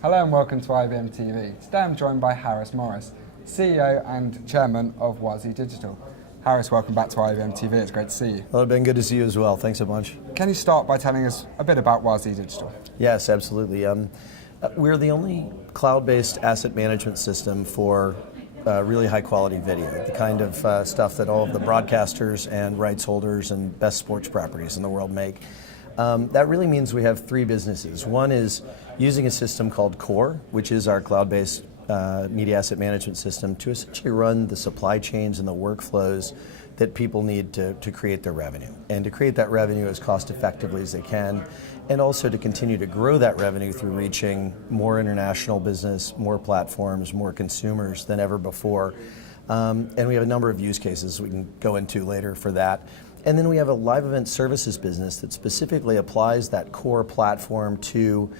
Hello and welcome to IBM TV. Today I'm joined by Harris Morris, CEO and Chairman of Wazee Digital. Harris, welcome back to IBM TV. It's great to see you. Well, it's been good to see you as well. Thanks a bunch. Can you start by telling us a bit about Wazee Digital? Yes, absolutely. We're the only cloud-based asset management system for really high-quality video, the kind of stuff that all of the broadcasters and rights holders and best sports properties in the world make. That really means we have three businesses. One is using a system called Core, which is our cloud-based media asset management system to essentially run the supply chains and the workflows that people need to create their revenue, and to create that revenue as cost effectively as they can, and also to continue to grow that revenue through reaching more international business, more platforms, more consumers than ever before. And we have a number of use cases we can go into later for that. And then we have a live event services business that specifically applies that core platform to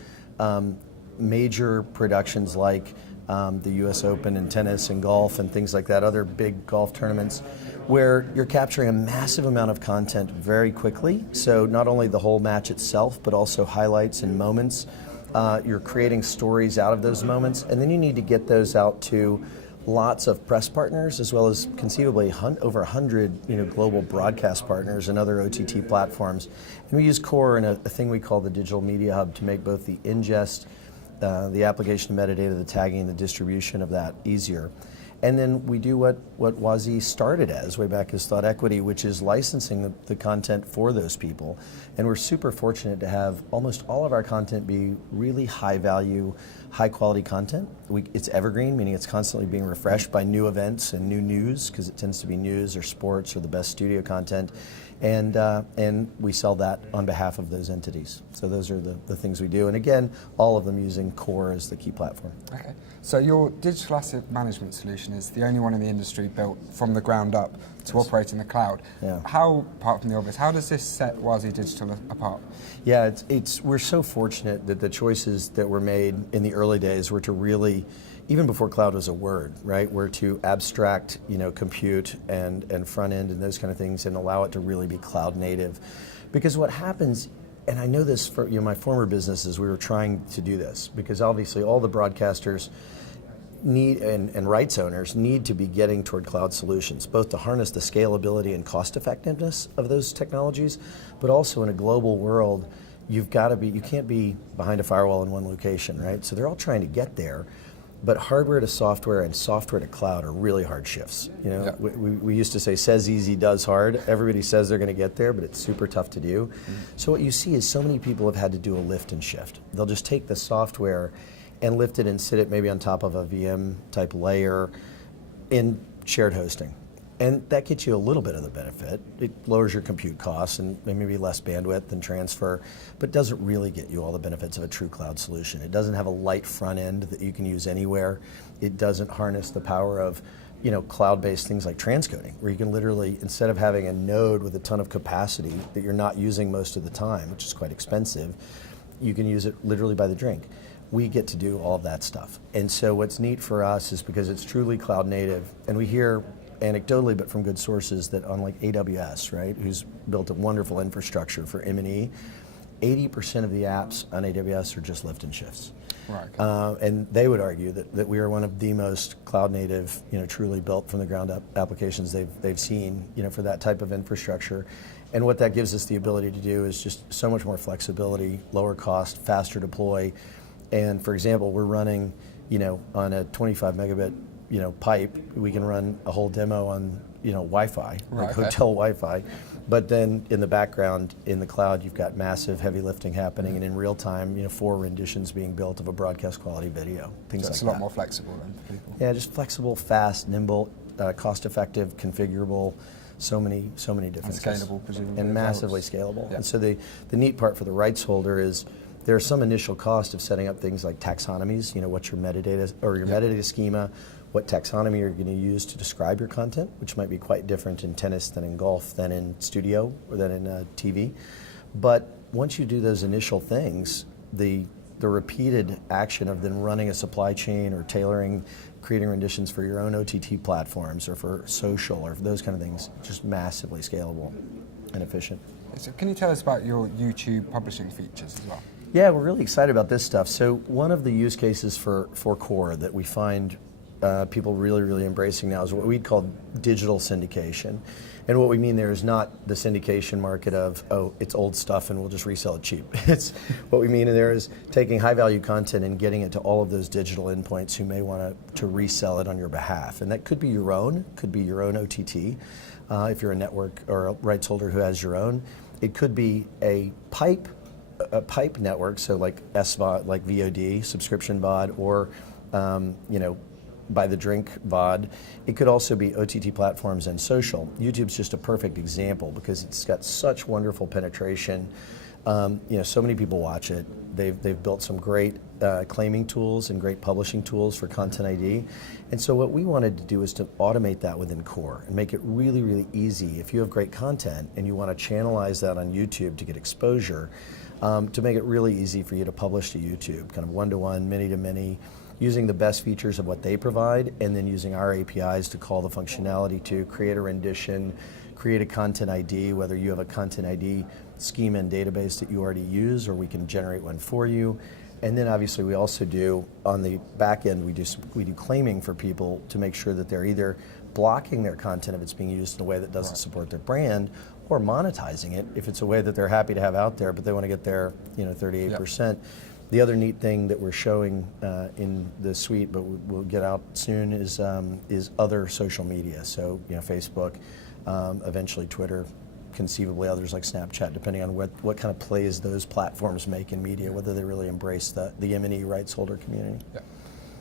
major productions like the US Open in tennis and golf and things like that, other big golf tournaments, where you're capturing a massive amount of content very quickly. So not only the whole match itself, but also highlights and moments. You're creating stories out of those moments, and then you need to get those out to lots of press partners, as well as conceivably over 100 global broadcast partners and other OTT platforms. And we use Core in a thing we call the Digital Media Hub to make both the ingest, the application of metadata, the tagging, the distribution of that easier. And then we do what Wazee started as way back as Thought Equity, which is licensing the content for those people. And we're super fortunate to have almost all of our content be really high value, high quality content. It's evergreen, meaning it's constantly being refreshed by new events and new news, because it tends to be news or sports or the best studio content. And we sell that on behalf of those entities. So those are the things we do. And again, all of them using Core as the key platform. Okay. So your digital asset management solution is the only one in the industry built from the ground up to operate in the cloud. Yeah. How, apart from the obvious, how does this set Wazee Digital apart? Yeah, we're so fortunate that the choices that were made in the early days were to really, even before cloud was a word, right, were to abstract, compute and front end and those kind of things and allow it to really be cloud native. Because what happens, and I know this for my former businesses, we were trying to do this, because obviously all the broadcasters need and rights owners need to be getting toward cloud solutions, both to harness the scalability and cost effectiveness of those technologies, but also in a global world, you can't be behind a firewall in one location, right? So they're all trying to get there. But hardware to software and software to cloud are really hard shifts. Yeah. We used to say, says easy, does hard. Everybody says they're going to get there, but it's super tough to do. So what you see is so many people have had to do a lift and shift. They'll just take the software and lift it and sit it maybe on top of a VM type layer in shared hosting. And that gets you a little bit of the benefit. It lowers your compute costs and maybe less bandwidth and transfer, but doesn't really get you all the benefits of a true cloud solution. It doesn't have a light front end that you can use anywhere. It doesn't harness the power of cloud-based things like transcoding, where you can literally, instead of having a node with a ton of capacity that you're not using most of the time, which is quite expensive, you can use it literally by the drink. We get to do all of that stuff. And so what's neat for us is because it's truly cloud native, and we hear anecdotally, but from good sources, that unlike AWS, right, who's built a wonderful infrastructure for M&E, 80% of the apps on AWS are just lift and shifts. Right. And they would argue that we are one of the most cloud native, truly built from the ground up applications they've seen, for that type of infrastructure. And what that gives us the ability to do is just so much more flexibility, lower cost, faster deploy. And for example, we're running, on a 25 megabit pipe, we can run a whole demo on, Wi-Fi, like hotel Wi-Fi. But then in the background, in the cloud, you've got massive heavy lifting happening, and in real time, 4 renditions being built of a broadcast quality video, things like that. So it's a lot more flexible then for people. Yeah, just flexible, fast, nimble, cost effective, configurable, so many different And scalable, presumably. and massively scalable. Yeah. And so the neat part for the rights holder is there's some initial cost of setting up things like taxonomies, what's your metadata or your metadata schema, what taxonomy you're going to use to describe your content, which might be quite different in tennis than in golf, than in studio, or than in TV. But once you do those initial things, the repeated action of then running a supply chain or tailoring, creating renditions for your own OTT platforms or for social or for those kind of things, just massively scalable and efficient. So can you tell us about your YouTube publishing features as well? Yeah, we're really excited about this stuff. So one of the use cases for Core that we find people really embracing now is what we'd call digital syndication. And what we mean there is not the syndication market of, oh, it's old stuff and we'll just resell it cheap. It's what we mean there is taking high value content and getting it to all of those digital endpoints who may want to resell it on your behalf. And that could be your own OTT, if you're a network or a rights holder who has your own. It could be a pipe network, so like SVOD, like VOD, subscription VOD, or by the drink VOD. It could also be OTT platforms and social. YouTube's just a perfect example because it's got such wonderful penetration. So many people watch it. They've built some great claiming tools and great publishing tools for Content ID. And so what we wanted to do is to automate that within Core and make it really easy. If you have great content and you want to channelize that on YouTube to get exposure, to make it really easy for you to publish to YouTube, kind of one-to-one, many-to-many, using the best features of what they provide, and then using our APIs to call the functionality to create a rendition, create a Content ID, whether you have a Content ID schema and database that you already use, or we can generate one for you. And then obviously we also do, on the back end, we do claiming for people to make sure that they're either blocking their content if it's being used in a way that doesn't support their brand, or monetizing it if it's a way that they're happy to have out there, but they want to get their 38%. Yep. The other neat thing that we're showing in the suite, but we'll get out soon, is other social media. So Facebook, eventually Twitter, conceivably others like Snapchat, depending on what kind of plays those platforms make in media, whether they really embrace the M&E rights holder community. Yeah.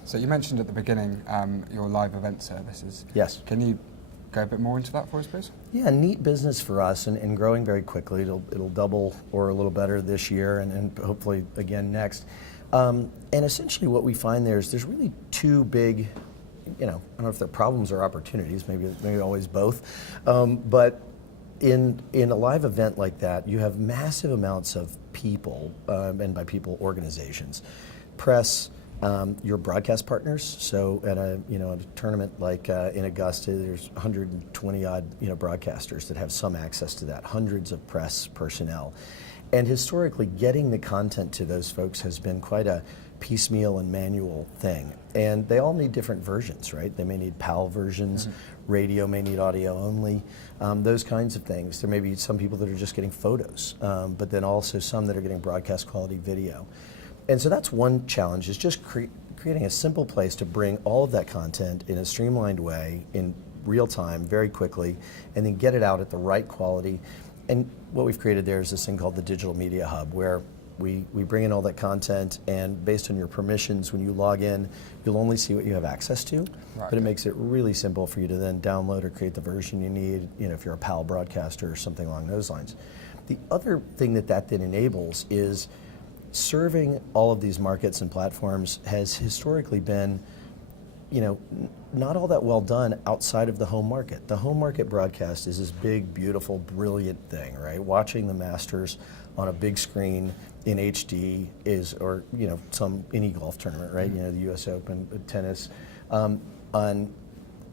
So you mentioned at the beginning your live event services. Yes. Can you go a bit more into that for us, please? Yeah, neat business for us and growing very quickly. It'll double or a little better this year and hopefully again next. And essentially what we find there's really two big, I don't know if they're problems or opportunities, maybe always both, but in a live event like that, you have massive amounts of people, and by people, organizations, press, your broadcast partners. So at a tournament like in Augusta, there's 120 odd broadcasters that have some access to that, hundreds of press personnel. And historically, getting the content to those folks has been quite a piecemeal and manual thing. And they all need different versions, right? They may need PAL versions, radio may need audio only, those kinds of things. There may be some people that are just getting photos, but then also some that are getting broadcast quality video. And so that's one challenge, is just creating a simple place to bring all of that content in a streamlined way, in real time, very quickly, and then get it out at the right quality. And what we've created there is this thing called the Digital Media Hub, where we bring in all that content, and based on your permissions, when you log in, you'll only see what you have access to, right. But it makes it really simple for you to then download or create the version you need, if you're a PAL broadcaster or something along those lines. The other thing that then enables is serving all of these markets and platforms has historically been, not all that well done outside of the home market. The home market broadcast is this big, beautiful, brilliant thing, right? Watching the Masters on a big screen in HD or any golf tournament, right? The U.S. Open, tennis, on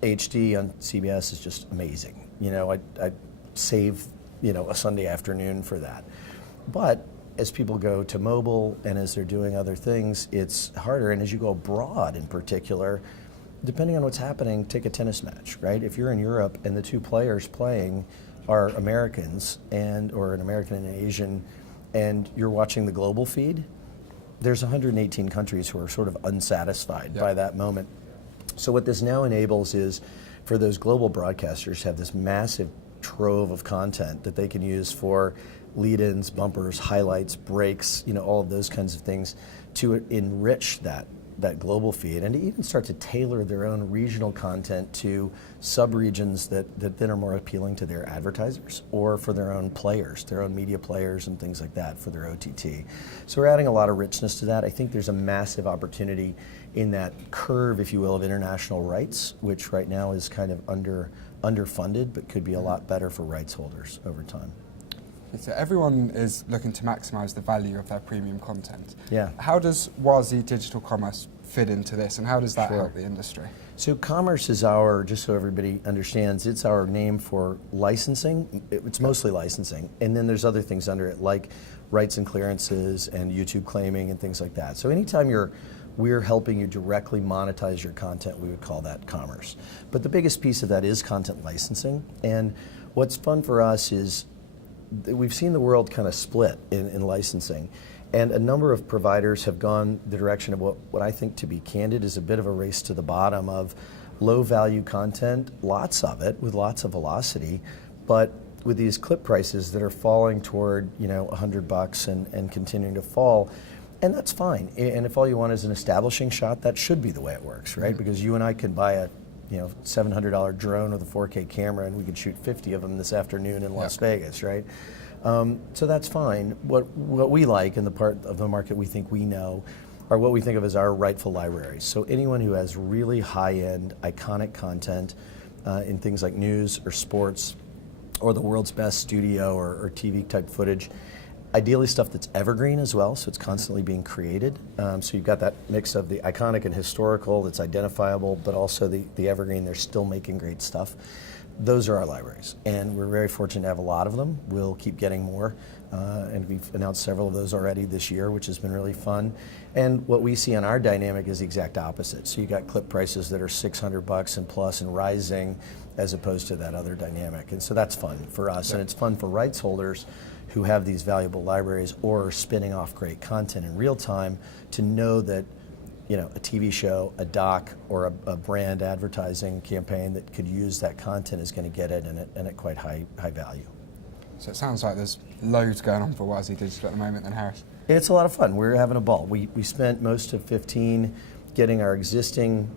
HD on CBS is just amazing. I save, a Sunday afternoon for that. But as people go to mobile and as they're doing other things, it's harder. And as you go abroad in particular, depending on what's happening, take a tennis match, right? If you're in Europe and the two players playing are Americans or an American and an Asian, and you're watching the global feed, there's 118 countries who are sort of unsatisfied by that moment. So what this now enables is for those global broadcasters to have this massive trove of content that they can use for lead-ins, bumpers, highlights, breaks, all of those kinds of things to enrich that global feed, and to even start to tailor their own regional content to sub-regions that then are more appealing to their advertisers or for their own players, their own media players and things like that for their OTT. So we're adding a lot of richness to that. I think there's a massive opportunity in that curve, if you will, of international rights, which right now is kind of underfunded, but could be a lot better for rights holders over time. So everyone is looking to maximise the value of their premium content. Yeah. How does Wazee Digital Commerce fit into this, and how does that help the industry? So commerce is our, just so everybody understands, it's our name for licensing. It's mostly licensing. And then there's other things under it, like rights and clearances and YouTube claiming and things like that. So anytime we're helping you directly monetize your content, we would call that commerce. But the biggest piece of that is content licensing. And what's fun for us is we've seen the world kind of split in licensing. And a number of providers have gone the direction of what I think, to be candid, is a bit of a race to the bottom of low value content, lots of it with lots of velocity, but with these clip prices that are falling toward $100 and continuing to fall. And that's fine. And if all you want is an establishing shot, that should be the way it works, right? Because you and I can buy a $700 drone with a 4K camera and we could shoot 50 of them this afternoon in Las Vegas, right? So that's fine. What we like, in the part of the market we think we know, are what we think of as our rightful libraries. So anyone who has really high-end, iconic content in things like news or sports or the world's best studio or TV type footage, ideally stuff that's evergreen as well, so it's constantly being created. So you've got that mix of the iconic and historical that's identifiable, but also the evergreen, they're still making great stuff. Those are our libraries, and we're very fortunate to have a lot of them. We'll keep getting more, and we've announced several of those already this year, which has been really fun. And what we see on our dynamic is the exact opposite. So you got clip prices that are $600 and plus and rising, as opposed to that other dynamic. And so that's fun for us, and it's fun for rights holders who have these valuable libraries or are spinning off great content in real time to know that a TV show, a doc, or a brand advertising campaign that could use that content is going to get it and at quite high value. So it sounds like there's loads going on for Wazee Digital at the moment then, Harris. It's a lot of fun. We're having a ball. We spent most of 15 getting our existing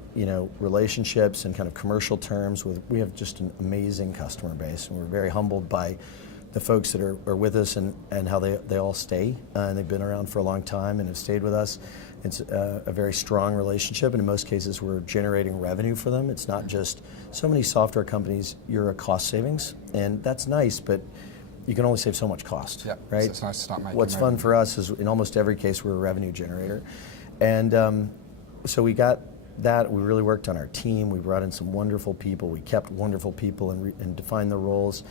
relationships and kind of commercial terms with. We have just an amazing customer base, and we're very humbled by the folks that are with us and how they all stay, and they've been around for a long time and have stayed with us. It's a very strong relationship, and in most cases we're generating revenue for them. It's not just, so many software companies, you're a cost savings, and that's nice, but you can only save so much cost, right? So it's nice to start making What's fun for us is in almost every case we're a revenue generator. And so we got that. We really worked on our team. We brought in some wonderful people. We kept wonderful people and defined the roles.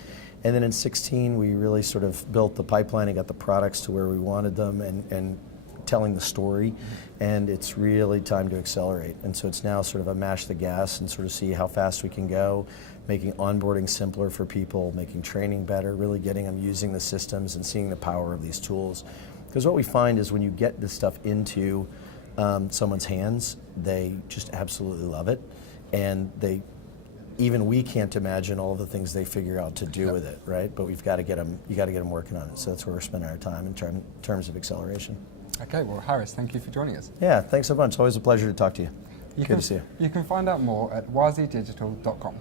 And then in 2016, we really sort of built the pipeline and got the products to where we wanted them and telling the story. And it's really time to accelerate. And so it's now sort of a mash the gas and sort of see how fast we can go, making onboarding simpler for people, making training better, really getting them using the systems and seeing the power of these tools. Because what we find is when you get this stuff into someone's hands, they just absolutely love it. And even we can't imagine all the things they figure out to do with it, right? But we've got to get them. You got to get them working on it. So that's where we're spending our time in terms of acceleration. Okay, well, Harris, thank you for joining us. Yeah, thanks a bunch. Always a pleasure to talk to you. Good to see you. You can find out more at wazeedigital.com.